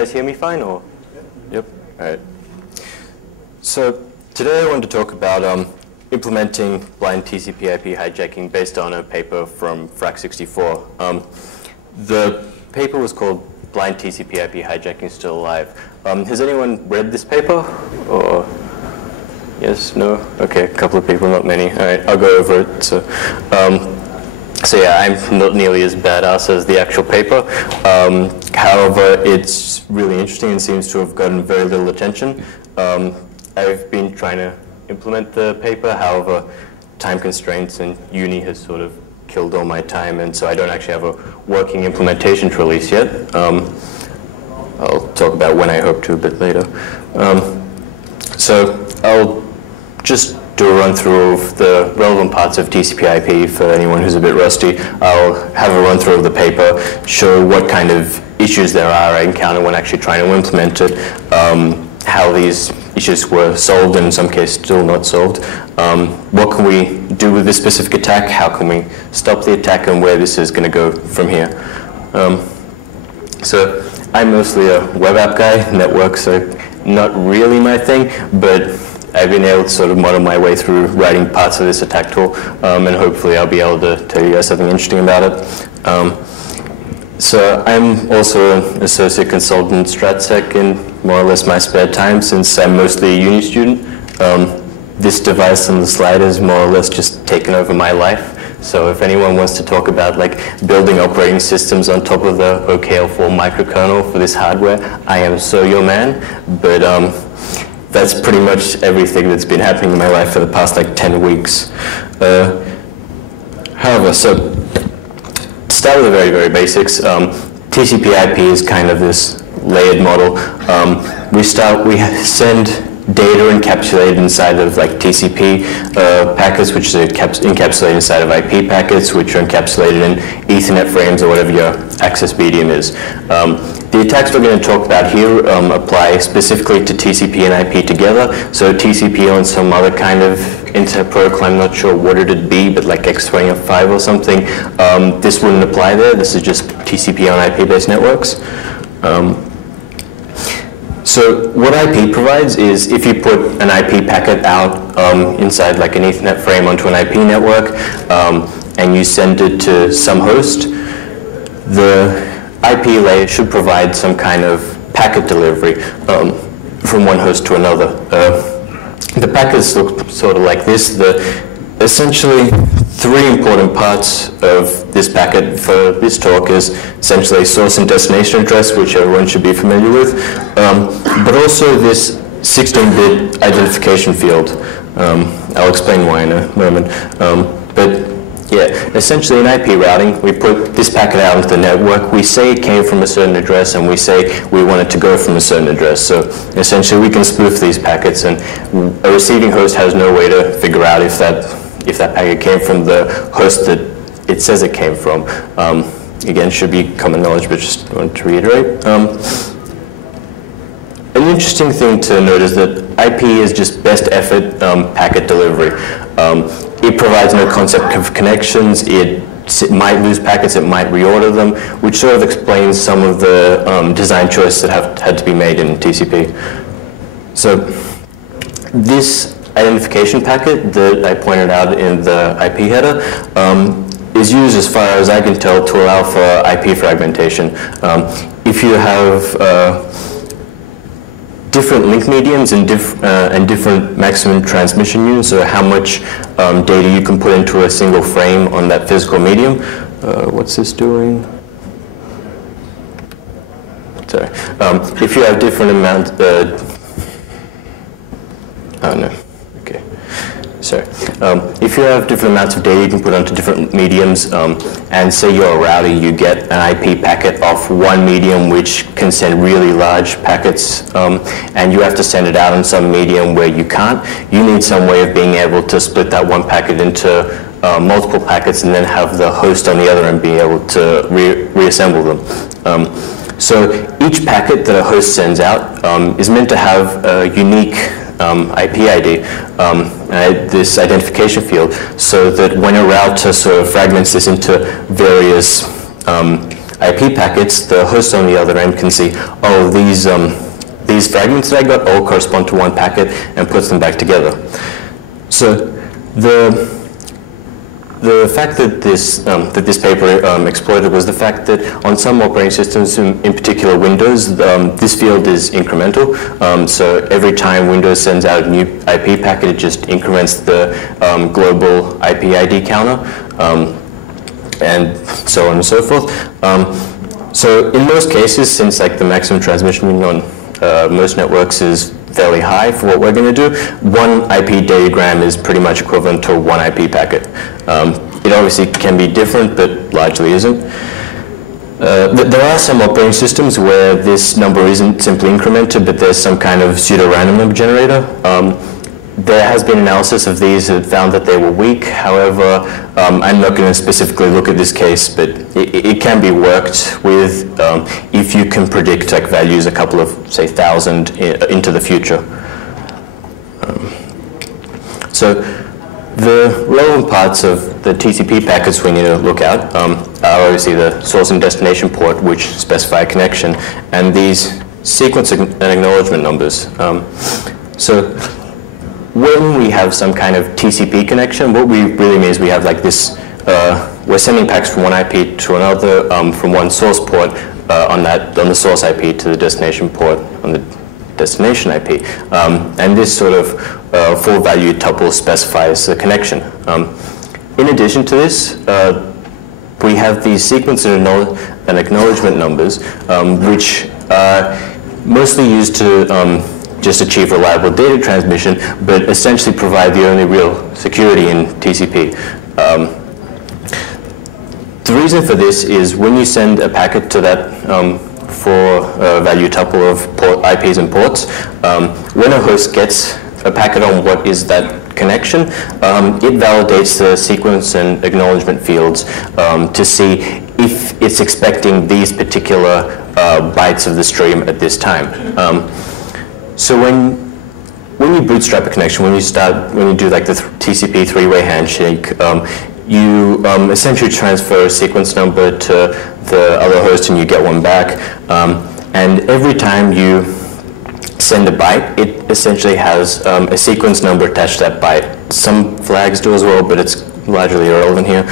guys hear me fine, or? Yep. All right. So today I want to talk about implementing blind TCPIP hijacking based on a paper from FRAC64. The paper was called Blind TCPIP Hijacking Still Alive. Has anyone read this paper? Or yes, no? Okay, a couple of people, not many. All right, I'll go over it. So yeah, I'm not nearly as badass as the actual paper. However, it's really interesting and seems to have gotten very little attention. I've been trying to implement the paper, however, time constraints and uni has sort of killed all my time, and so I don't actually have a working implementation to release yet. I'll talk about when I hope to a bit later. So I'll just do a run through of the relevant parts of TCPIP for anyone who's a bit rusty. I'll have a run through of the paper, show what kind of issues there are I encounter when actually trying to implement it, how these issues were solved and in some cases still not solved, what can we do with this specific attack, how can we stop the attack, and where this is going to go from here. So I'm mostly a web app guy, networks are not really my thing, but I've been able to sort of model my way through writing parts of this attack tool, and hopefully I'll be able to tell you guys something interesting about it. So I'm also an associate consultant at StratSec in more or less my spare time, since I'm mostly a uni student. This device on the slide is more or less just taken over my life. So if anyone wants to talk about like building operating systems on top of the OKL4 microkernel for this hardware, I am so your man. But that's pretty much everything that's been happening in my life for the past like 10 weeks. However, so to start with the very, very basics, TCP/IP is kind of this layered model. We send data encapsulated inside of like TCP packets, which is encapsulated inside of IP packets, which are encapsulated in Ethernet frames or whatever your access medium is. The attacks we're going to talk about here apply specifically to TCP and IP together. So TCP on some other kind of internet protocol, I'm not sure what it'd be, but like X25 or something, this wouldn't apply there. This is just TCP on IP-based networks. So what IP provides is if you put an IP packet out inside like an Ethernet frame onto an IP network, and you send it to some host, the IP layer should provide some kind of packet delivery from one host to another. The packets look sort of like this. Essentially, three important parts of this packet for this talk is essentially source and destination address, which everyone should be familiar with, but also this 16-bit identification field. I'll explain why in a moment. But yeah, essentially in IP routing, we put this packet out into the network. We say it came from a certain address, and we say we want it to go from a certain address. So essentially, we can spoof these packets, and a receiving host has no way to figure out if that packet came from the host that it says it came from. Again, should be common knowledge, but just want to reiterate. An interesting thing to note is that IP is just best effort packet delivery. It provides no concept of connections. It might lose packets, it might reorder them, which sort of explains some of the design choices that have had to be made in TCP. So this identification packet that I pointed out in the IP header is used, as far as I can tell, to allow for IP fragmentation. If you have different link mediums and different maximum transmission units, or how much data you can put into a single frame on that physical medium. What's this doing? Sorry. If you have different amounts, oh no. Okay. Sorry. If you have different amounts of data you can put onto different mediums, and say you're a router, you get an IP packet off one medium which can send really large packets, and you have to send it out on some medium where you can't. You need some way of being able to split that one packet into multiple packets and then have the host on the other end be able to reassemble them. So each packet that a host sends out is meant to have a unique IP ID, this identification field, so that when a router sort of fragments this into various IP packets, the host on the other end can see, oh, these fragments that I got all correspond to one packet, and puts them back together. So the fact that this paper exploited was the fact that on some operating systems, in particular Windows, this field is incremental. So every time Windows sends out a new IP packet, it just increments the global IP ID counter, and so on and so forth. So in most cases, since like the maximum transmission on most networks is fairly high for what we're going to do, one IP datagram is pretty much equivalent to one IP packet. It obviously can be different, but largely isn't. There are some operating systems where this number isn't simply incremented, but there's some kind of pseudo-random number generator. There has been analysis of these that found that they were weak. However, I'm not going to specifically look at this case, but it can be worked with if you can predict like values a couple of, say, 1,000 into the future. So the relevant parts of the TCP packets we need to look at are obviously the source and destination port, which specify a connection, and these sequence and acknowledgement numbers. So when we have some kind of TCP connection, what we really mean is we have like this, we're sending packets from one IP to another, from one source port on the source IP to the destination port on the destination IP. And this sort of full value tuple specifies the connection. In addition to this, we have these sequence and acknowledgement numbers, which are mostly used to just achieve reliable data transmission, but essentially provide the only real security in TCP. The reason for this is when you send a packet to that for a value tuple of IPs and ports, when a host gets a packet on what is that connection, it validates the sequence and acknowledgement fields to see if it's expecting these particular bytes of the stream at this time. So when you bootstrap a connection, when you do like the TCP three-way handshake, you essentially transfer a sequence number to the other host and you get one back. And every time you send a byte, it essentially has a sequence number attached to that byte. Some flags do as well, but it's largely irrelevant here.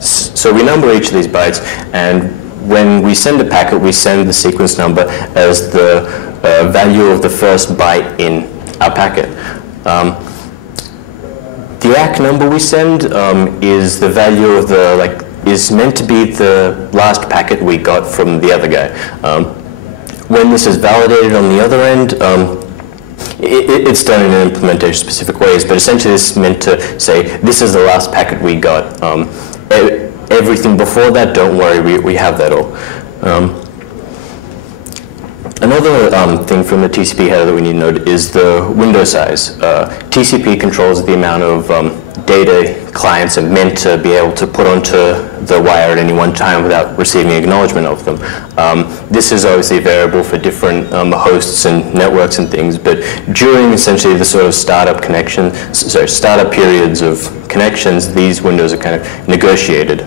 So we number each of these bytes, and when we send a packet, we send the sequence number as the value of the first byte in our packet. The ACK number we send is the value of the, is meant to be the last packet we got from the other guy. When this is validated on the other end, it's done in implementation-specific ways, but essentially this is meant to say, this is the last packet we got. Everything before that, don't worry, we have that all. Another thing from the TCP header that we need to note is the window size. TCP controls the amount of data clients are meant to be able to put onto the wire at any one time without receiving acknowledgement of them. This is obviously variable for different hosts and networks and things, but during essentially the sort of startup periods of connections, these windows are kind of negotiated.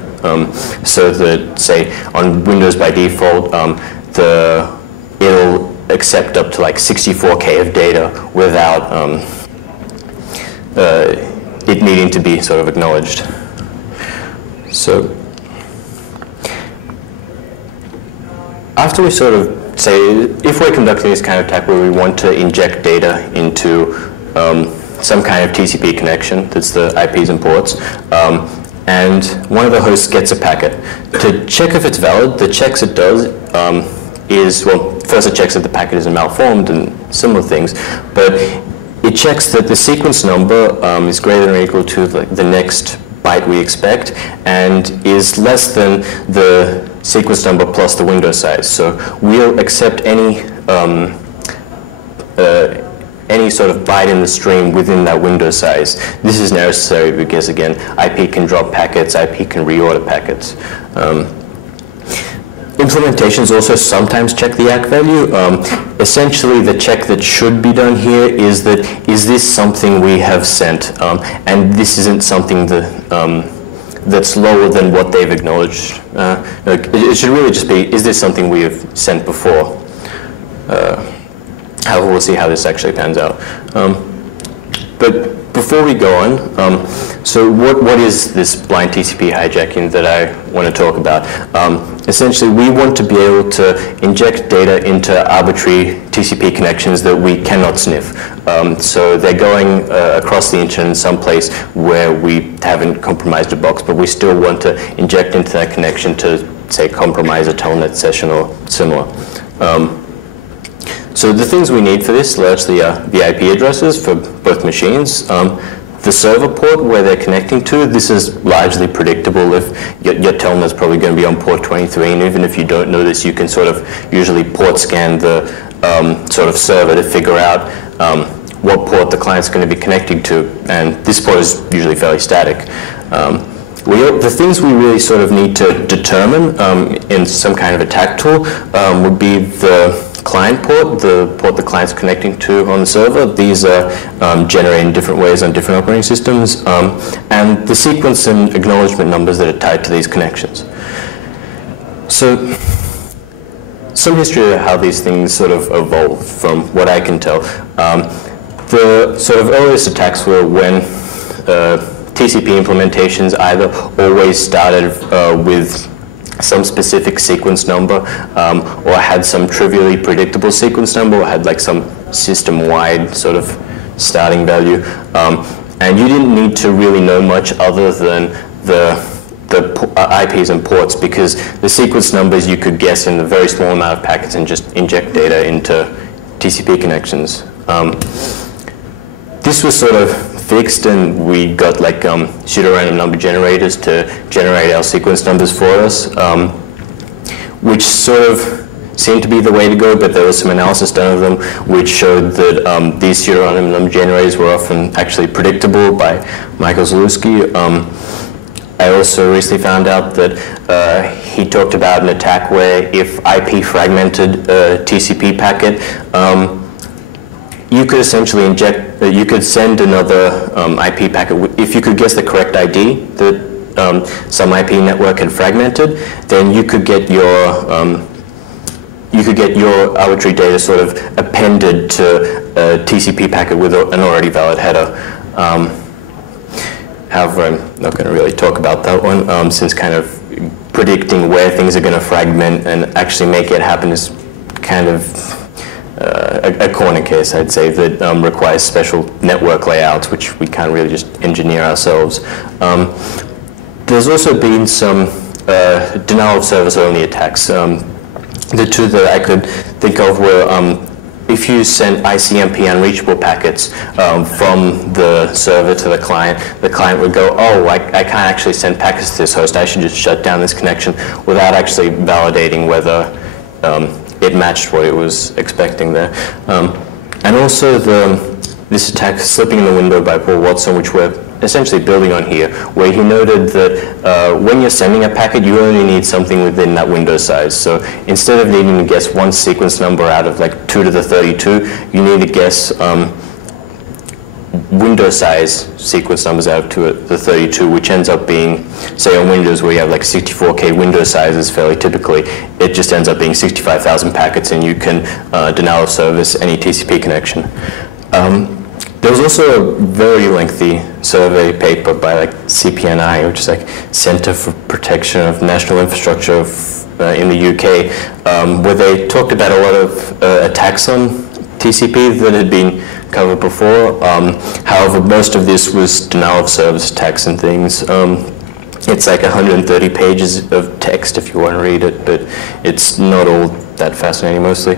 So that, say, on Windows by default, it'll accept up to like 64K of data without it needing to be sort of acknowledged. So after we sort of say, if we're conducting this kind of attack where we want to inject data into some kind of TCP connection, that's the IPs and ports, and one of the hosts gets a packet, to check if it's valid, the checks it does is, well, first it checks that the packet isn't malformed and similar things, but it checks that the sequence number is greater than or equal to the next byte we expect and is less than the sequence number plus the window size. So we'll accept any sort of byte in the stream within that window size. This is necessary because, again, IP can drop packets, IP can reorder packets. Implementations also sometimes check the ACK value. Essentially, the check that should be done here is that, is this something we have sent? And this isn't something that that's lower than what they've acknowledged. It should really just be, is this something we have sent before? However, we'll see how this actually pans out. But before we go on, so what is this blind TCP hijacking that I want to talk about? Essentially, we want to be able to inject data into arbitrary TCP connections that we cannot sniff. So they're going across the internet in some place where we haven't compromised a box, but we still want to inject into that connection to, say, compromise a telnet session or similar. So the things we need for this largely are the IP addresses for both machines, the server port where they're connecting to. This is largely predictable if your telnet's probably going to be on port 23, and even if you don't know this, you can sort of usually port scan the sort of server to figure out what port the client's going to be connecting to, and this port is usually fairly static. The things we really sort of need to determine in some kind of attack tool would be the client port, the port the client's connecting to on the server. These are generated in different ways on different operating systems, and the sequence and acknowledgement numbers that are tied to these connections. So, some history of how these things sort of evolved from what I can tell. The sort of earliest attacks were when TCP implementations either always started with some specific sequence number, or had some trivially predictable sequence number, or had like some system-wide sort of starting value. And you didn't need to really know much other than the IPs and ports, because the sequence numbers you could guess in a very small amount of packets and just inject data into TCP connections. This was sort of fixed, and we got like pseudo-random number generators to generate our sequence numbers for us, which sort of seemed to be the way to go, but there was some analysis done of them which showed that these pseudo-random number generators were often actually predictable by Michael Zalewski. I also recently found out that he talked about an attack where if IP fragmented a TCP packet, you could essentially inject, you could send another IP packet. If you could guess the correct ID that some IP network had fragmented, then you could get your arbitrary data sort of appended to a TCP packet with an already valid header. However, I'm not going to really talk about that one, since kind of predicting where things are going to fragment and actually make it happen is kind of a corner case, I'd say, that requires special network layouts, which we can't really just engineer ourselves. There's also been some denial of service only attacks. The two that I could think of were if you sent ICMP unreachable packets from the server to the client would go, oh, I can't actually send packets to this host, I should just shut down this connection, without actually validating whether it matched what it was expecting there. And also this attack, Slipping in the Window by Paul Watson, which we're essentially building on here, where he noted that when you're sending a packet, you only need something within that window size. So instead of needing to guess one sequence number out of like 2 to the 32, you need to guess window size sequence numbers out of 2 to the 32, which ends up being, say on Windows where you have like 64K window sizes fairly typically, it just ends up being 65,000 packets, and you can denial of service any TCP connection. There was also a very lengthy survey paper by like CPNI, which is like Center for Protection of National Infrastructure in the UK, where they talked about a lot of attacks on TCP that had been covered before. However, most of this was denial of service attacks and things. It's like 130 pages of text if you want to read it, but it's not all that fascinating mostly.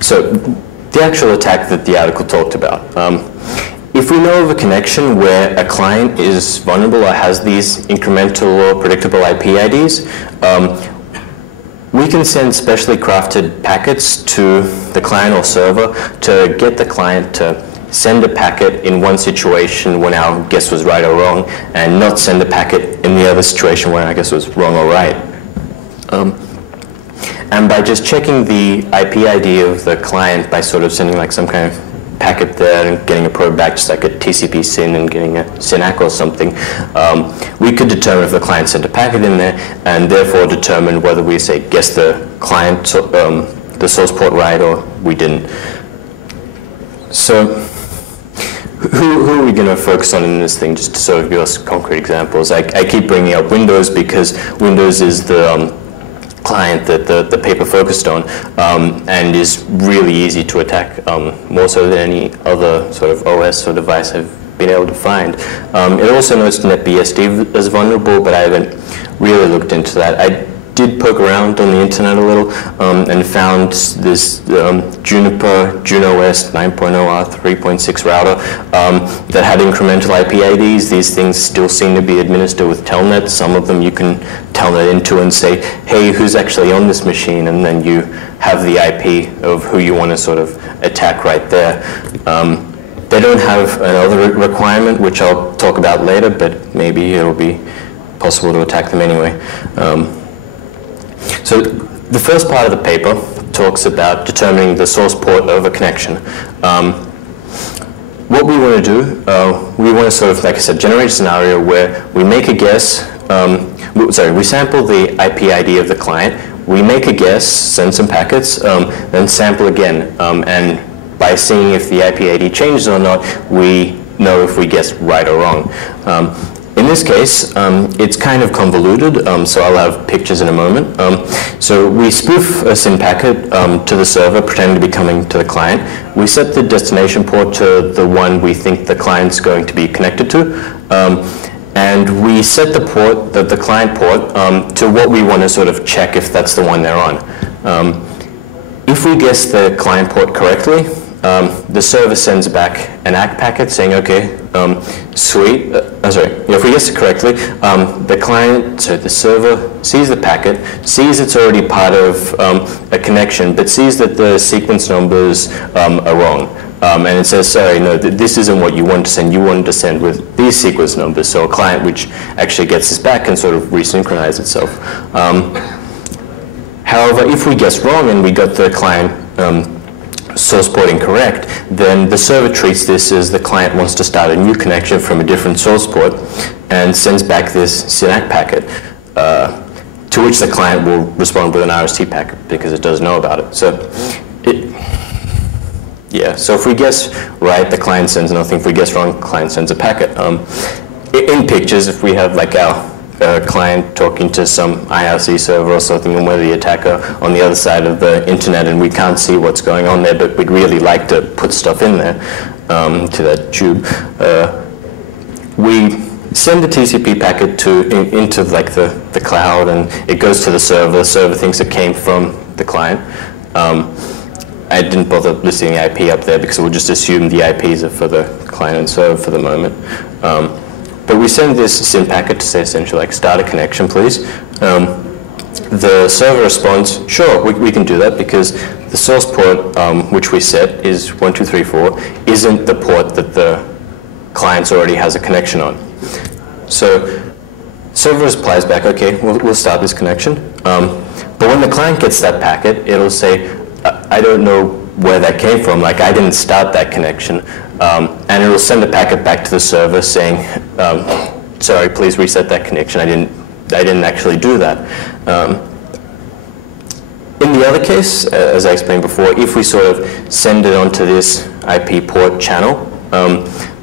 So the actual attack that the article talked about. If we know of a connection where a client is vulnerable or has these incremental or predictable IP IDs, we can send specially crafted packets to the client or server to get the client to send a packet in one situation when our guess was right or wrong, and not send a packet in the other situation when our guess was wrong or right. And by just checking the IP ID of the client by sort of sending like some kind of packet there and getting a probe back, just like a TCP SYN and getting a SYN-ACK or something, we could determine if the client sent a packet in there, and therefore determine whether we say guess the client, the source port right, or we didn't. So who are we going to focus on in this thing, just to sort of give us concrete examples? I keep bringing up Windows because Windows is the client that the paper focused on, and is really easy to attack, more so than any other sort of OS or device I've been able to find. It also notes NetBSD as vulnerable, but I haven't really looked into that. I did poke around on the internet a little, and found this Juniper JunoOS 9.0R 3.6 router that had incremental IP IDs. These things still seem to be administered with Telnet. Some of them you can Telnet into and say, hey, who's actually on this machine? And then you have the IP of who you want to sort of attack right there. They don't have another requirement, which I'll talk about later, but maybe it'll be possible to attack them anyway. So the first part of the paper talks about determining the source port of a connection. What we want to do, we want to sort of, like I said, generate a scenario where we make a guess, we sample the IP ID of the client, we make a guess, send some packets, then sample again, and by seeing if the IP ID changes or not, we know if we guessed right or wrong. In this case, it's kind of convoluted, so I'll have pictures in a moment. So we spoof a SYN packet to the server, pretending to be coming to the client. We set the destination port to the one we think the client's going to be connected to. And we set the port, the client port, to what we want to sort of check if that's the one they're on. If we guess the client port correctly, the server sends back an ACK packet saying, okay, sweet, if we guess it correctly, the server sees the packet, sees it's already part of a connection, but sees that the sequence numbers are wrong. And it says, sorry, no, this isn't what you want to send. You wanted to send with these sequence numbers. So a client which actually gets this back can sort of resynchronize itself. However, if we guess wrong and we got the client source port incorrect, then the server treats this as the client wants to start a new connection from a different source port and sends back this SYN-ACK packet, to which the client will respond with an RST packet because it does know about it. So, so if we guess right, the client sends nothing. If we guess wrong, the client sends a packet. In pictures, if we have like our client talking to some IRC server or something, and we're the attacker on the other side of the internet and we can't see what's going on there, but we'd really like to put stuff in there to that tube. We send the TCP packet into like the cloud, and it goes to the server. The server thinks it came from the client. I didn't bother listing the IP up there because we'll just assume the IPs are for the client and server for the moment. But we send this SYN packet to say essentially like start a connection, please. The server responds, sure, we can do that because the source port which we set is 1234 isn't the port that the client already has a connection on. So server replies back, okay, we'll start this connection. But when the client gets that packet, it'll say, I don't know where that came from, like I didn't start that connection. And it will send a packet back to the server saying, sorry, please reset that connection. I didn't actually do that. In the other case, as I explained before, if we sort of send it onto this IP port channel,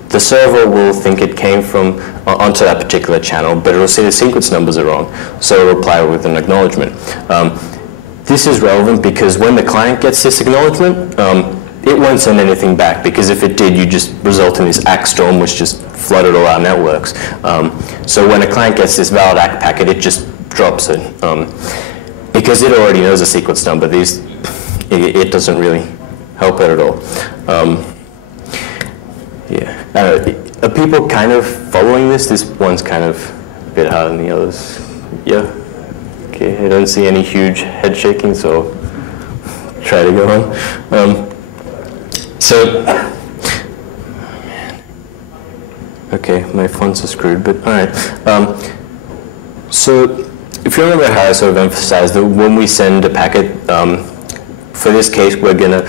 the server will think it came from onto that particular channel, but it will say the sequence numbers are wrong. So it will reply with an acknowledgement. This is relevant because when the client gets this acknowledgement, it won't send anything back, because if it did, you just result in this ACK storm which just flooded all our networks. So when a client gets this valid ACK packet, it just drops it. Because it already knows a sequence number, it doesn't really help it at all. Are people kind of following this? This one's kind of a bit harder than the others. Yeah? Okay, I don't see any huge head shaking, so I'll try to go on. Okay, my fonts are screwed, but all right. So if you remember how I sort of emphasized that when we send a packet for this case, we're going to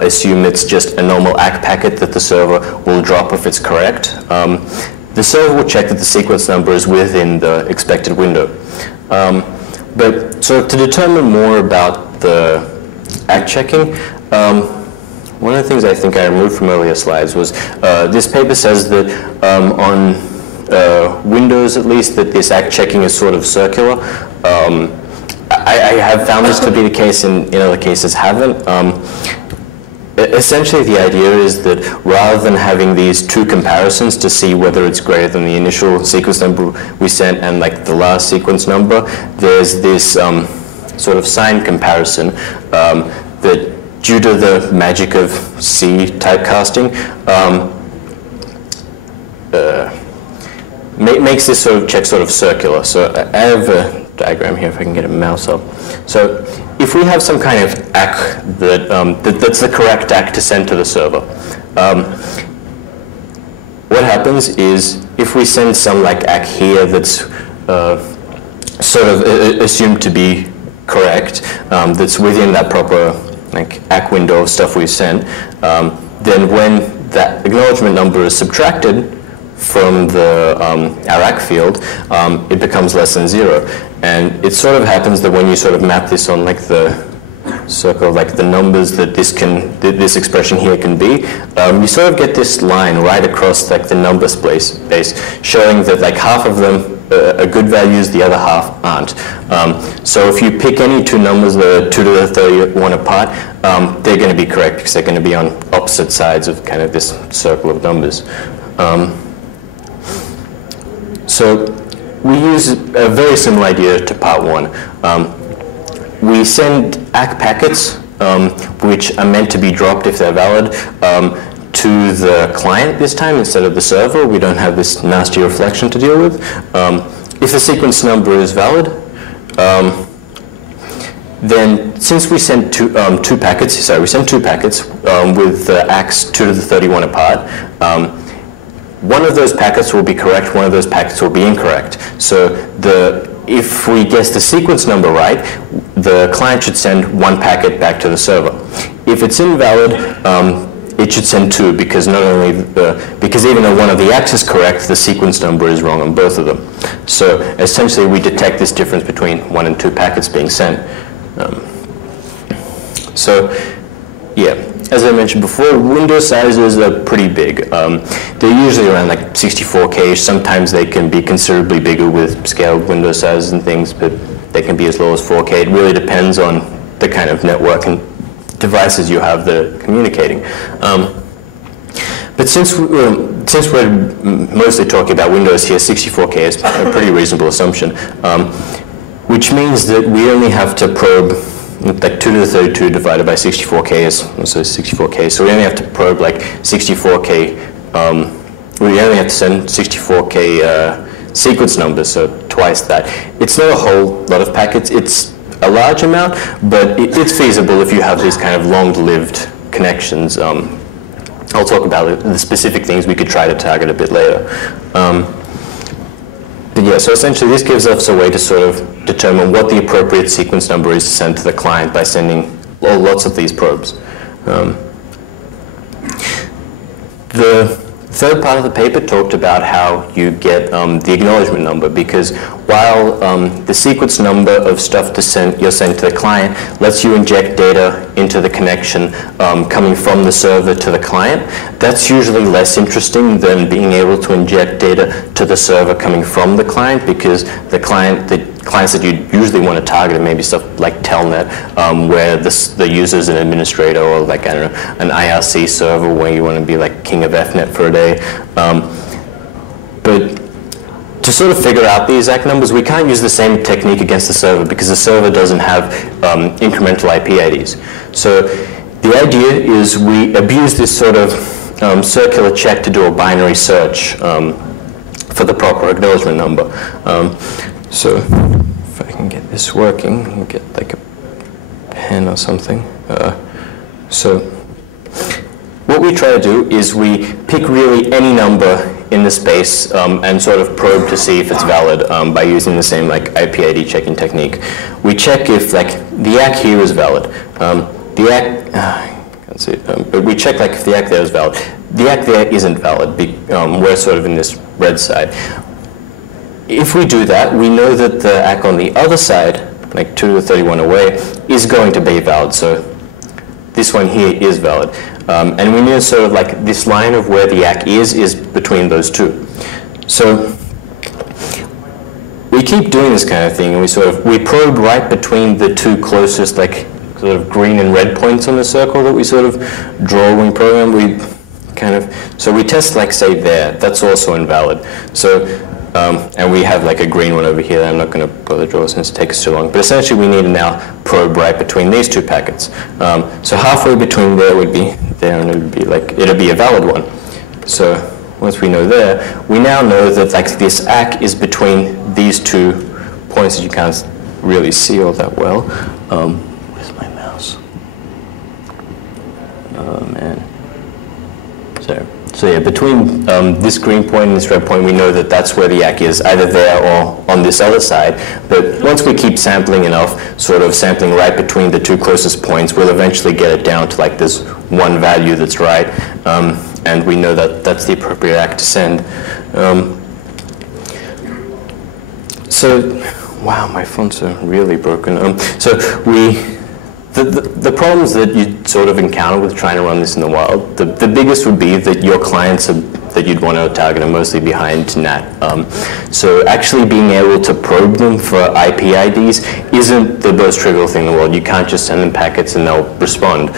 assume it's just a normal ACK packet that the server will drop if it's correct. The server will check that the sequence number is within the expected window. But so to determine more about the ACK checking, one of the things I think I removed from earlier slides was this paper says that on Windows, at least, that this ACK checking is sort of circular. I have found this to be the case, and in other cases haven't. Essentially, the idea is that rather than having these two comparisons to see whether it's greater than the initial sequence number we sent and like the last sequence number, there's this sort of sign comparison that, due to the magic of C typecasting, makes this sort of check sort of circular. So I have a diagram here if I can get a mouse up. So if we have some kind of ACK that's the correct ACK to send to the server, what happens is if we send some like ACK here that's sort of assumed to be correct, that's within that proper like ACK window of stuff we've sent, then when that acknowledgement number is subtracted from the our ACK field, it becomes less than 0. And it sort of happens that when you sort of map this on like the circle, like the numbers that this expression here can be, you sort of get this line right across like the number space, showing that like half of them are good values, the other half aren't. So if you pick any two numbers that are 2 to the 31 apart, they're going to be correct because they're going to be on opposite sides of kind of this circle of numbers. So we use a very similar idea to part 1. We send ACK packets, which are meant to be dropped if they're valid, to the client this time instead of the server. We don't have this nasty reflection to deal with. If the sequence number is valid, then since we sent two packets with the ACKs 2 to the 31 apart, one of those packets will be correct, one of those packets will be incorrect. So if we guess the sequence number right, the client should send one packet back to the server. If it's invalid, it should send 2 because because even though one of the ACKs is correct, the sequence number is wrong on both of them. So essentially, we detect this difference between 1 and 2 packets being sent. So yeah, as I mentioned before, window sizes are pretty big. They're usually around like 64K. Sometimes they can be considerably bigger with scaled window sizes and things, but they can be as low as 4K. It really depends on the kind of network and devices you have that are communicating. But since we're mostly talking about Windows here, 64K is a pretty reasonable assumption, which means that we only have to probe like 2 to the 32 divided by 64K is also 64K. So we only have to probe like 64K. We only have to send 64K sequence numbers, so twice that. It's not a whole lot of packets. It's a large amount, but it's feasible if you have these kind of long-lived connections. I'll talk about the specific things we could try to target a bit later. But yeah, so essentially this gives us a way to sort of determine what the appropriate sequence number is to send to the client by sending lots of these probes. The third part of the paper talked about how you get the acknowledgement number, because while the sequence number of stuff you're sending to the client lets you inject data into the connection coming from the server to the client, that's usually less interesting than being able to inject data to the server coming from the client, because the clients that you usually want to target are maybe stuff like Telnet, where the user's an administrator, or like, I don't know, an IRC server where you want to be like king of FNet for a day. But to sort of figure out these ACK numbers, we can't use the same technique against the server because the server doesn't have incremental IP IDs. So the idea is we abuse this sort of circular check to do a binary search for the proper acknowledgement number. So if I can get this working, I'll get like a pen or something. So what we try to do is we pick really any number in the space and sort of probe to see if it's valid by using the same like IP ID checking technique. We check if like the ACK here is valid. the ACK, can't see it, but we check like if the ACK there is valid. The ACK there isn't valid. We're sort of in this red side. If we do that, we know that the ACK on the other side, like 2 to 31 away, is going to be valid. So this one here is valid. And we know sort of like this line of where the ACK is between those two. So we keep doing this kind of thing, and we probe right between the two closest, like sort of green and red points on the circle that we sort of draw when we program. So we test, like, say there, that's also invalid. So, and we have like a green one over here that I'm not going to bother draw since it takes too long. But essentially we need to now probe right between these two packets. So halfway between there would be there, and it would be like, it'll be a valid one. So once we know there, we now know that like this ACK is between these 2 points that you can't really see all that well. Where's my mouse? Oh man. So yeah, between this green point and this red point, we know that that's where the ACK is, either there or on this other side. But once we keep sampling enough, sort of sampling right between the 2 closest points, we'll eventually get it down to like this one value that's right. And we know that that's the appropriate ACK to send. So, wow, my fonts are really broken. The problems that you sort of encounter with trying to run this in the wild, the biggest would be that your clients that you'd want to target are mostly behind NAT. So actually being able to probe them for IP IDs isn't the most trivial thing in the world. You can't just send them packets and they'll respond.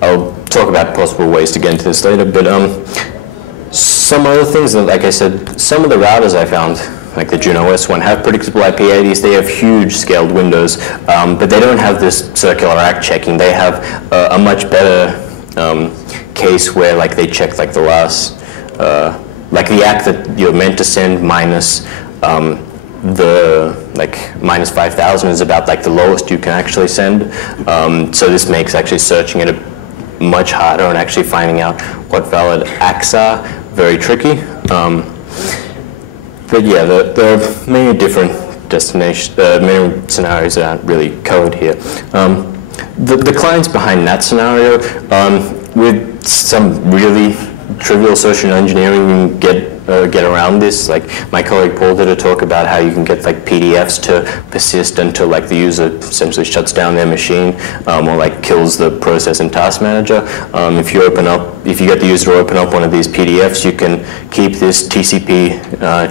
I'll talk about possible ways to get into this later, but some other things that, like I said, some of the routers I found, like the Juno OS one, have predictable IP IDs. They have huge scaled windows, but they don't have this circular ACK checking. They have a much better case where like they check like the last, like the ACK that you're meant to send minus the like minus 5,000 is about like the lowest you can actually send. So this makes actually searching it much harder and actually finding out what valid ACKs are very tricky. But yeah, there are many different many scenarios that aren't really covered here. The clients behind that scenario, with some really trivial social engineering, you can get around this. Like my colleague Paul did a talk about how you can get like PDFs to persist until like the user essentially shuts down their machine or like kills the process and task manager. If you get the user to open up one of these PDFs, you can keep this TCP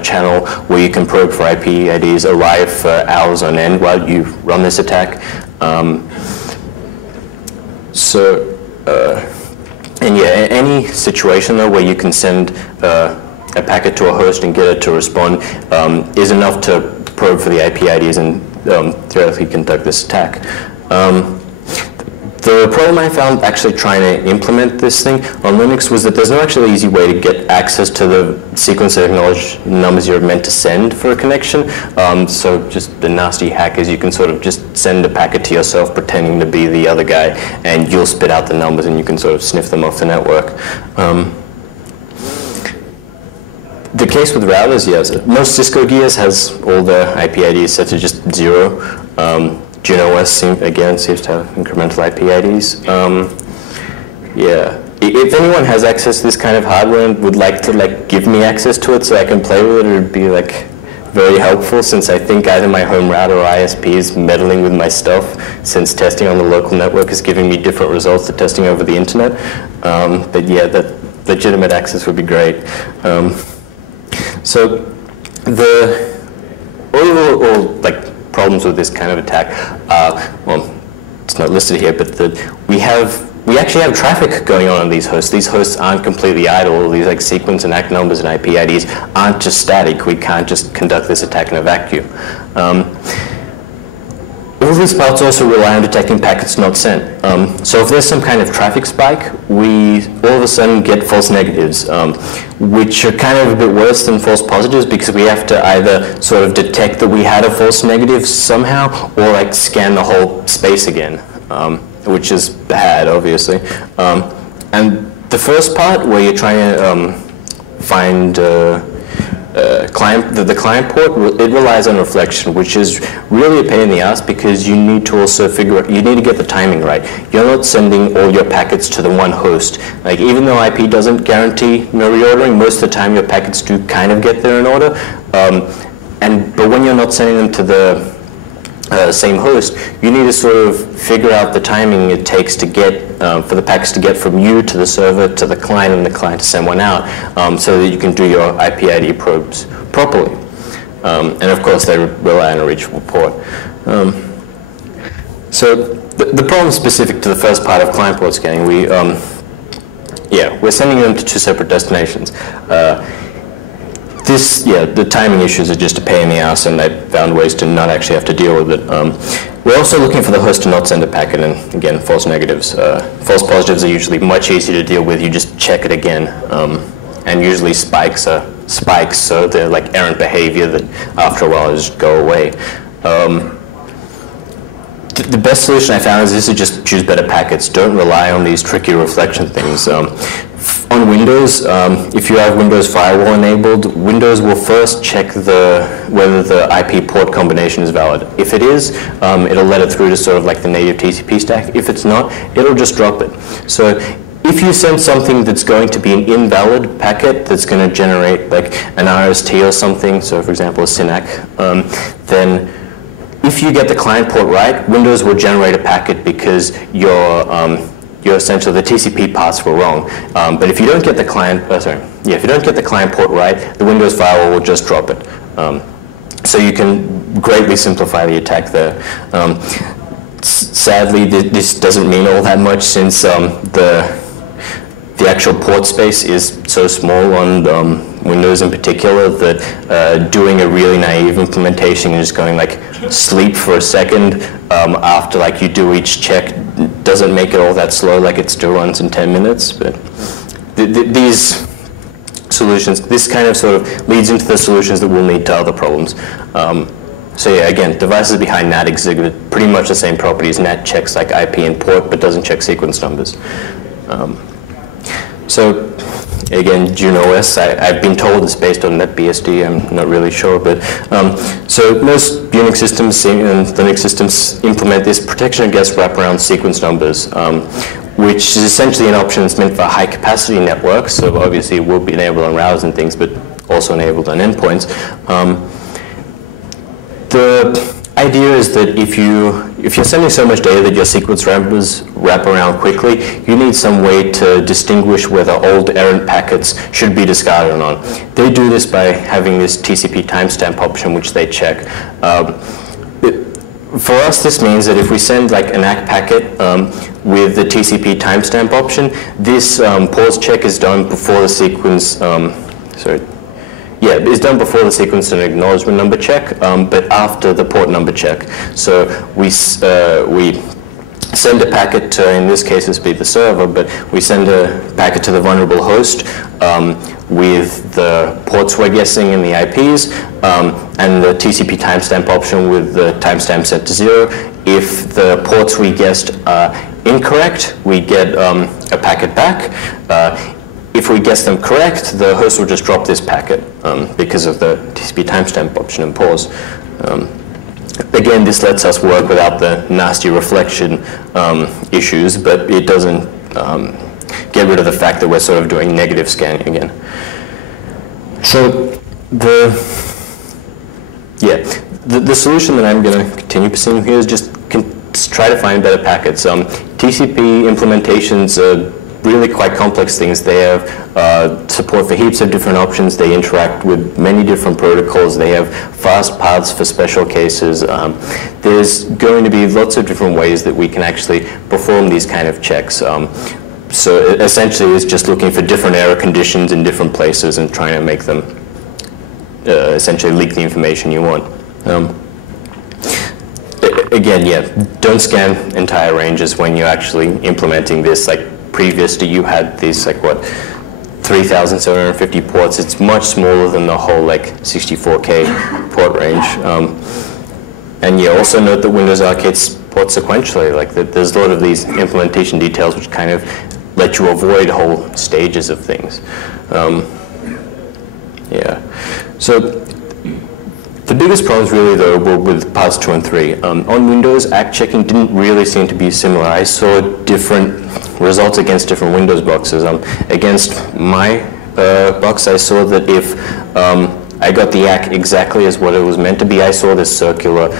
channel where you can probe for IP IDs alive for hours on end while you run this attack. And yeah, any situation though where you can send a packet to a host and get it to respond is enough to probe for the IP IDs and theoretically conduct this attack. The problem I found actually trying to implement this thing on Linux was that there's no actually easy way to get access to the sequence of acknowledged numbers you're meant to send for a connection. So just the nasty hack is you can sort of just send a packet to yourself pretending to be the other guy, and you'll spit out the numbers and you can sort of sniff them off the network. The case with routers, yes, most Cisco gears has all their IP IDs set to just 0. Juno OS again seems to have incremental IP IDs. Yeah, if anyone has access to this kind of hardware and would like to give me access to it so I can play with it, it would be very helpful, since I think either my home router or ISP is meddling with my stuff, since testing on the local network is giving me different results to testing over the internet. But yeah, that legitimate access would be great. So the overall problems with this kind of attack, well, it's not listed here, but we actually have traffic going on these hosts. These hosts aren't completely idle. These sequence and ACK numbers and IP IDs aren't just static. We can't just conduct this attack in a vacuum. All these parts also rely on detecting packets not sent. So if there's some kind of traffic spike, we all of a sudden get false negatives, which are kind of a bit worse than false positives, because we have to either sort of detect that we had a false negative somehow, or scan the whole space again, which is bad, obviously. And the first part, where you're trying to find the client port, it relies on reflection, which is really a pain in the ass because you need to also you need to get the timing right. You're not sending all your packets to the one host. Like, even though IP doesn't guarantee no reordering, most of the time your packets do kind of get there in order. But when you're not sending them to the same host, you need to sort of figure out the timing it takes to get for the packets to get from you to the server to the client, and the client to send one out, so that you can do your IP ID probes properly. And of course, they rely on a reachable port. So the problem specific to the first part of client port scanning, we're sending them to two separate destinations. The timing issues are just a pain in the ass, and I found ways to not actually have to deal with it. We're also looking for the host to not send a packet, and again, false negatives. False positives are usually much easier to deal with. You just check it again, and usually spikes are spikes, so they're like errant behavior that after a while just go away. The best solution I found is to just choose better packets. Don't rely on these tricky reflection things. On Windows, if you have Windows Firewall enabled, Windows will first check whether the IP port combination is valid. If it is, it'll let it through to sort of like the native TCP stack. If it's not, it'll just drop it. So if you send something that's going to be an invalid packet that's going to generate like an RST or something, so for example a SYNAC, then if you get the client port right, Windows will generate a packet because you're essentially the TCP paths were wrong. But if you don't get the client, if you don't get the client port right, the Windows firewall will just drop it. So you can greatly simplify the attack there. Sadly, this doesn't mean all that much, since the actual port space is so small on Windows in particular that doing a really naive implementation and just going like sleep for a second after like you do each check doesn't make it all that slow. Like, it still runs in 10 minutes. But these solutions, this kind of sort of leads into the solutions that we'll need to other problems. So yeah, again, devices behind NAT exhibit pretty much the same properties. NAT checks like IP and port, but doesn't check sequence numbers. So again, JuneOS, I've been told it's based on NetBSD. I'm not really sure, but so most Unix systems and Linux systems implement this protection against wraparound sequence numbers, which is essentially an option that's meant for high-capacity networks. So obviously, it will be enabled on routers and things, but also enabled on endpoints. The idea is that if you're sending so much data that your sequence numbers wrap around quickly, you need some way to distinguish whether old errant packets should be discarded or not. They do this by having this TCP timestamp option, which they check. For us, this means that if we send like an ACK packet with the TCP timestamp option, this pause check is done before the sequence. It's done before the sequence and acknowledgement number check, but after the port number check. So we send a packet to, in this case, this would be the server, but we send a packet to the vulnerable host with the ports we're guessing and the IPs, and the TCP timestamp option with the timestamp set to 0. If the ports we guessed are incorrect, we get a packet back. If we guess them correct, the host will just drop this packet because of the TCP timestamp option and pause. Again, this lets us work without the nasty reflection issues, but it doesn't get rid of the fact that we're sort of doing negative scanning again. So the solution that I'm going to continue pursuing here is just try to find better packets. TCP implementations are really quite complex things. They have support for heaps of different options. They interact with many different protocols. They have fast paths for special cases. There's going to be lots of different ways that we can actually perform these kind of checks. So essentially, it's just looking for different error conditions in different places and trying to make them essentially leak the information you want. Again, don't scan entire ranges when you're actually implementing this. Like, previously, you had these, like, what, 3,750 ports. It's much smaller than the whole, like, 64K port range. And also note that Windows Arcade supports sequentially. Like, there's a lot of these implementation details which kind of let you avoid whole stages of things. So the biggest problems really though were with parts 2 and 3. On Windows, ACK checking didn't really seem to be similar. I saw different results against different Windows boxes. Against my box, I saw that if I got the ACK exactly as what it was meant to be, I saw this circular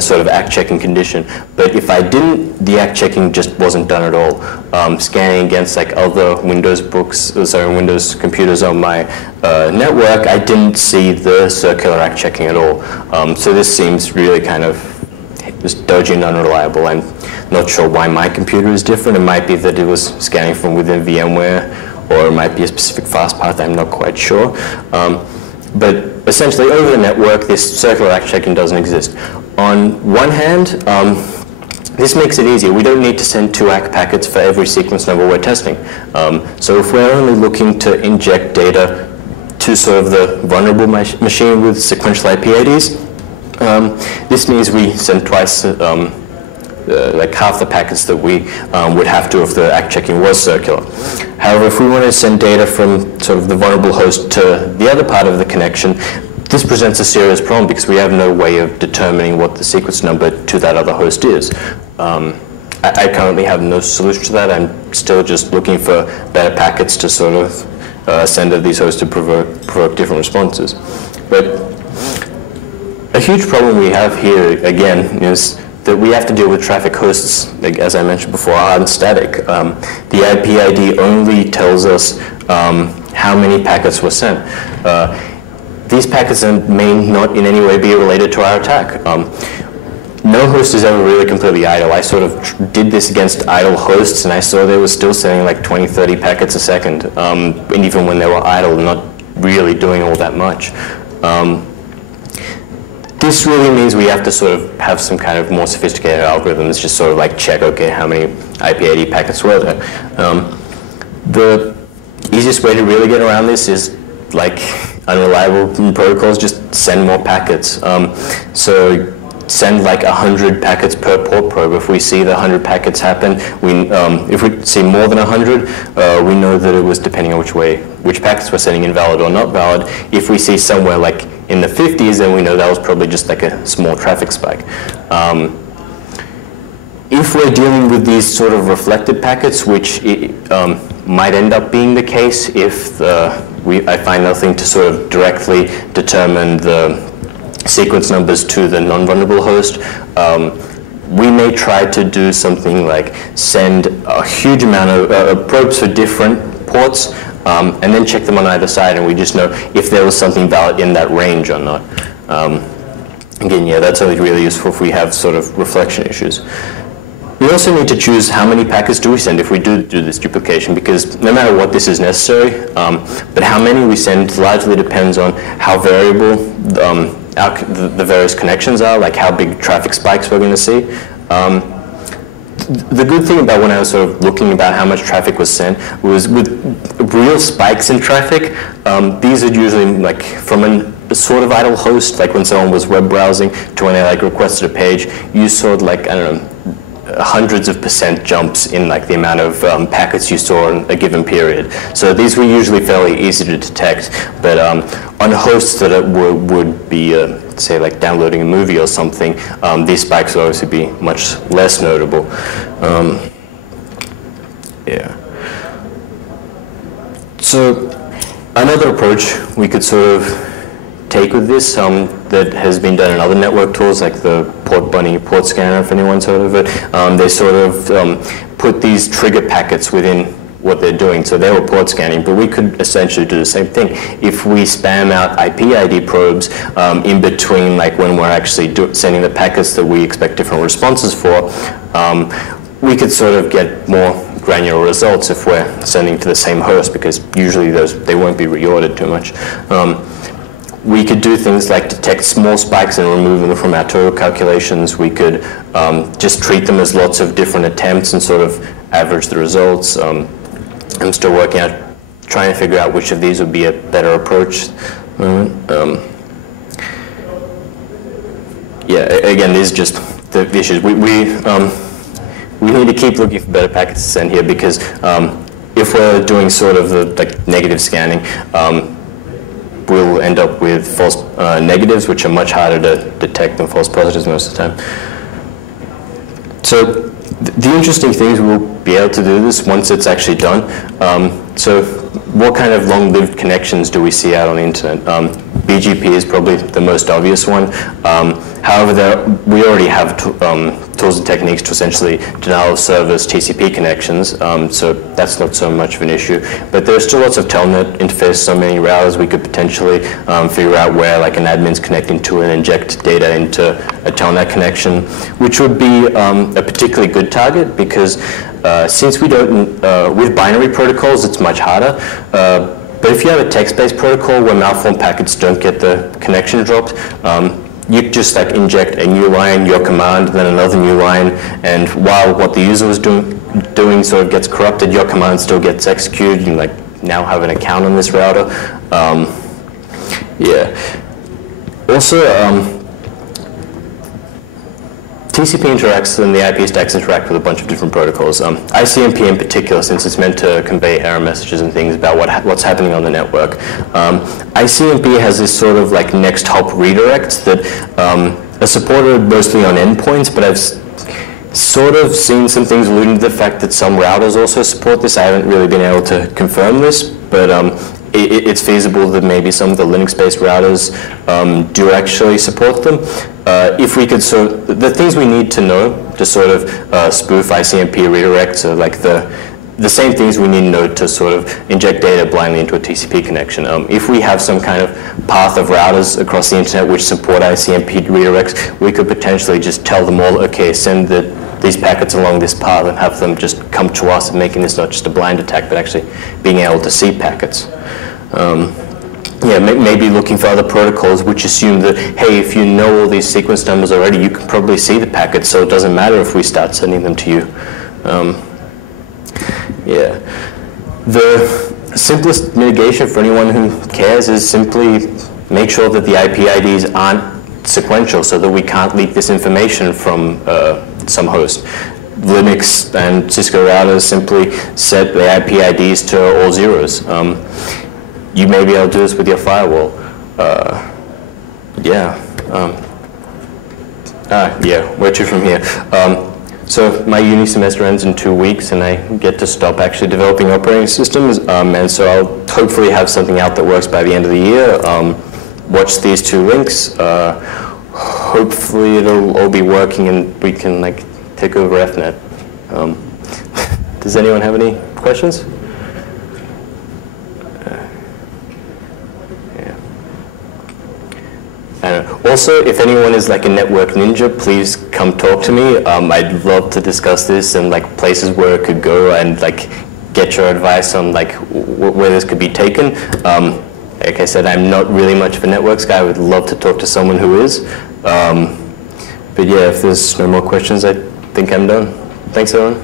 sort of ACK checking condition. But if I didn't, the ACK checking just wasn't done at all. Scanning against like other Windows Windows computers on my network, I didn't see the circular ACK checking at all. So this seems really kind of just dodgy and unreliable. I'm not sure why my computer is different. It might be that it was scanning from within VMware, or it might be a specific fast path. I'm not quite sure. But essentially, over the network, this circular ACK checking doesn't exist. On one hand, this makes it easier. We don't need to send 2 ACK packets for every sequence number we're testing. So if we're only looking to inject data to sort of the vulnerable machine with sequential IP IDs, this means we send twice, like half the packets that we would have to if the ACK checking was circular. However, if we want to send data from sort of the vulnerable host to the other part of the connection, this presents a serious problem because we have no way of determining what the sequence number to that other host is. I currently have no solution to that. I'm still just looking for better packets to sort of send to these hosts to provoke different responses. But a huge problem we have here, again, is that we have to deal with traffic hosts, like, as I mentioned before, aren't static. The IP ID only tells us how many packets were sent. These packets may not in any way be related to our attack. No host is ever really completely idle. I sort of did this against idle hosts, and I saw they were still sending like 20, 30 packets a second, and even when they were idle, not really doing all that much. This really means we have to sort of have some kind of more sophisticated algorithms, just sort of like check, okay, how many IP ID packets were there. The easiest way to really get around this is like unreliable protocols, just send more packets. So send like 100 packets per port probe. If we see the 100 packets happen, if we see more than 100, we know that it was depending on which packets we're sending invalid or not valid. If we see somewhere like in the 50s, then we know that was probably just like a small traffic spike. If we're dealing with these sort of reflected packets, which might end up being the case if I find nothing to sort of directly determine the sequence numbers to the non-vulnerable host, we may try to do something like send a huge amount of probes for different ports, and then check them on either side, and we just know if there was something valid in that range or not. Again, yeah, that's only really useful if we have sort of reflection issues. We also need to choose how many packets do we send if we do this duplication, because no matter what, this is necessary, but how many we send largely depends on how variable the various connections are, like how big traffic spikes we're going to see. The good thing about when I was sort of looking about how much traffic was sent was with real spikes in traffic, these are usually like from a sort of idle host, like when someone was web browsing to when they like requested a page, you saw like, I don't know, hundreds of % jumps in like the amount of packets you saw in a given period. So these were usually fairly easy to detect, but on hosts that would be, say, like downloading a movie or something, these spikes would obviously be much less notable. Yeah. So another approach we could sort of take with this that has been done in other network tools like the Port Bunny port scanner, if anyone's heard of it. They sort of put these trigger packets within what they're doing. So they were port scanning, but we could essentially do the same thing. If we spam out IP ID probes in between, like when we're actually sending the packets that we expect different responses for, we could sort of get more granular results if we're sending to the same host, because usually they won't be reordered too much. We could do things like detect small spikes and remove them from our total calculations. We could just treat them as lots of different attempts and sort of average the results. I'm still working out, trying to figure out which of these would be a better approach. Yeah, again, these are just the issues. We need to keep looking for better packets to send here, because if we're doing sort of the like negative scanning, we'll end up with false negatives, which are much harder to detect than false positives most of the time. So the interesting thing is we'll be able to do this once it's actually done. So what kind of long-lived connections do we see out on the internet? BGP is probably the most obvious one. However, we already have tools and techniques to essentially denial of service TCP connections, so that's not so much of an issue. But there's still lots of telnet interface, so many routers we could potentially figure out where like an admin's connecting to and inject data into a telnet connection, which would be a particularly good target because since we don't, with binary protocols, it's much harder. But if you have a text-based protocol where malformed packets don't get the connection dropped, you just like inject a new line, your command, then another new line, and while what the user was doing sort of gets corrupted, your command still gets executed. You like now have an account on this router. Yeah. Also, TCP interacts and the IP stacks interact with a bunch of different protocols. ICMP in particular, since it's meant to convey error messages and things about what's happening on the network. ICMP has this sort of like next hop redirects that are supported mostly on endpoints, but I've sort of seen some things alluding to the fact that some routers also support this. I haven't really been able to confirm this, but it's feasible that maybe some of the Linux-based routers do actually support them. If we could the things we need to know to sort of spoof ICMP redirects are like the same things we need to know to sort of inject data blindly into a TCP connection. If we have some kind of path of routers across the internet which support ICMP redirects, we could potentially just tell them all, okay, send these packets along this path and have them just come to us, and making this not just a blind attack, but actually being able to see packets. Yeah, maybe looking for other protocols which assume that, hey, if you know all these sequence numbers already, you can probably see the packets, so it doesn't matter if we start sending them to you. Yeah. The simplest mitigation for anyone who cares is simply make sure that the IP IDs aren't sequential so that we can't leak this information from some host. Linux and Cisco routers simply set the IP IDs to all zeros. You may be able to do this with your firewall. Yeah. Yeah, where to from here? So my uni semester ends in 2 weeks, and I get to stop actually developing operating systems, and so I'll hopefully have something out that works by the end of the year. Watch these 2 links. Hopefully it'll all be working and we can like take over FNet. Does anyone have any questions? Also, if anyone is like a network ninja, please come talk to me. I'd love to discuss this and like places where it could go and like get your advice on like where this could be taken. Like I said, I'm not really much of a networks guy. I would love to talk to someone who is. But yeah, if there's no more questions, I think I'm done. Thanks, everyone.